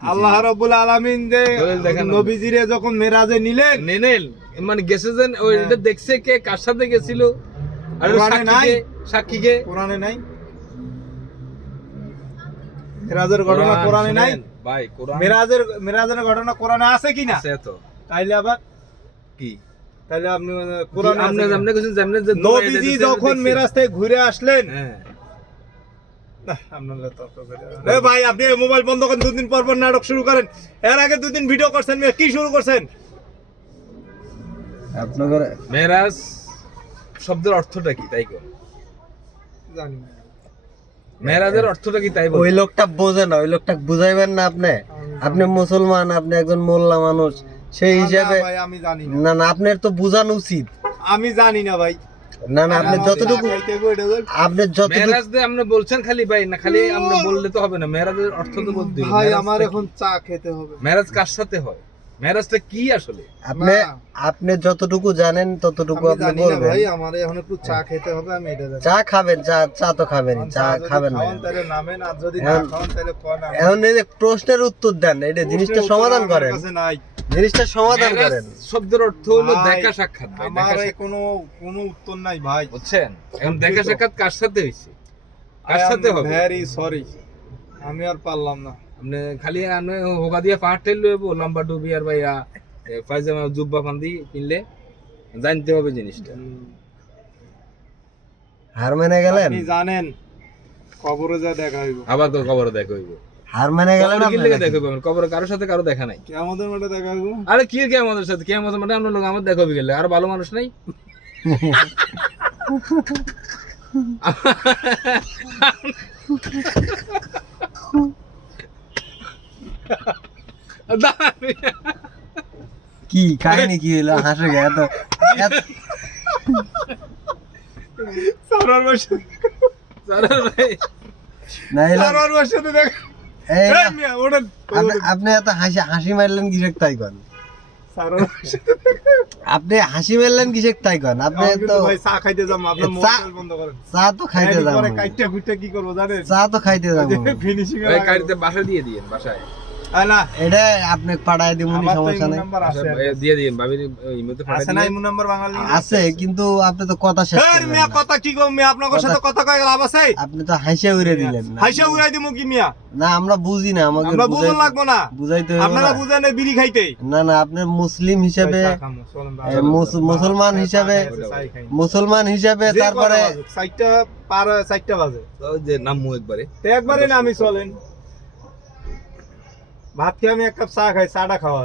আল্লাহ রাব্বুল আলামিন যে নবীজিরে যখন মেরাজে নিলেন মানে গেছে যে ওইটা দেখছে কে কার সাথে গেছিল আর সাক্ষী কে কোরআনে নাই মেরাজের ঘটনা কোরআনে নাই ভাই কোরআন মেরাজের ঘটনা কোরআনে আছে কি না আছে তো তাইলে আবার কি তাইলে আপনি কোরআনে আপনি কিছু জানেন যে নবীজি যখন মেরাজ থেকে ঘুরে আসলেন হ্যাঁ ভাই আপনি মোবাইল বন্ধ করেন, দুদিন পর পর নাটক শুরু করেন। এর আগে দুদিন ভিডিও করছেন, কি শুরু করছেন? আপনাদের মেরাজ শব্দের অর্থটা কি তাই কোন জানি না। মেরাজের অর্থটা কি তাই বল। ওই লোকটা বোঝে না, ওই লোকটা বুঝাইবেন না আপনি। আপনি মুসলমান, আপনি একজন মোল্লা মানুষ, সেই হিসাবে ভাই আমি জানি না। না না আপনার তো বোঝানো উচিত। আমি জানি না ভাই। না না আপনি যতটুকু মেরাজ দিয়ে আপনি বলছেন খালি ভাই না, খালি আমরা বললে তো হবে না, মেরাজের অর্থ তো বলতে হবে। ভাই আমার এখন চা খেতে হবে। মেরাজ কার সাথে হয়, মেরাজটা কি আসলে? আপনি যতটুকু জানেন ততটুকু আপনি বলবেন। ভাই আমার এখন একটু চা খেতে হবে, আমি এটা জানি। চা খাবেন, চা তো খাবেন, চা খাবেন না তাহলে নামেন, আর যদি না খাওয়ান তাহলে কোন নাম। এখন এই যে প্রশ্নের উত্তর দেন, এটা জিনিসটা সমাধান করেন, জিনিসটা সমাধান করেন। শব্দের অর্থ হলো দেখা সাক্ষাৎ। আমার কোনো উত্তর নাই ভাই, বুঝছেন? এখন দেখা সাক্ষাৎ কার সাথে হইছে, কার সাথে হবে? ভেরি সরি, আমি আর পারলাম না। আপনি খালি আপনি হোগা দিয়ে পাহাড় ঠেল লইব, লম্বা ডুবি আর ভাইয়া পায়জামা জুব্বা ফান্দি কিনলে জানতে হবে জিনিসটা। হার মেনে গেলেন, আপনি জানেন কবরে যা দেখা হইব, আবার তো কবরে দেখা হইব। হার মেনে গেলেন কি লেগে দেখা হইব? কবরে কারোর সাথে কারো দেখা নাই। কিয়ামতের মাঠে দেখা হইব। আরে কি কিয়ামতের সাথে? কিয়ামতের মাঠে আমরা লোক আমার দেখা হইবে গেলে আর ভালো মানুষ নাই। কি কাহিনী কি হলো? হাসে গে এত সারার বসে না এলো সারার বসে তো দেখ। এই এই মিয়া ওটা আপনি এত হাসি মারলেন কিসের তাই কন? সারার বসে আপনি হাসি মারলেন কিসের তাই কন? আপনি তো ভাই চা খাইতে যাম, আপনার মোবাইল বন্ধ করেন। চা তো খাইতে যাবো, পরে কাইটা কুইটা কি করব জানেন? চা তো খাইতে যাবো। ফিনিশিং ভাই গাড়িতে বাসা দিয়ে দিয়েন, বাসায় না এটা আপনি পাঠায় দিমুনি, সমস্যা নাই। নাম্বার আছে দিয়ে দিয়েন ভাবির ইমোতে আছে পাঠিয়ে না? দিয়েন। ইমো নাম্বার বাঙালি আছে, কিন্তু আপনি তো কথা শেষ এই করলেন মিয়া না। কথা কি কম মিয়া, আপনাদের সাথে কথা কই লাভ আছে? আপনি তো হাসিয়া উড়ে দিলেন না। হাইসা উড়াই দিমু কি মিয়া? না আমরা বুঝি না, আমাকে আমরা বুঝন লাগবো না, বুঝাইতে হবে আপনারা না। বুঝেন এই বিড়ি খাইতে। না না আপনি মুসলিম হিসেবে, মুসলমান হিসেবে তারপরে সাইটটা পার সাইটটা বাজে ওই যে নামমু একবারে তো একবারে না আমি চলেন ভাত খেয়ে আমি এক কাপ চা খাই, চাটা খাওয়া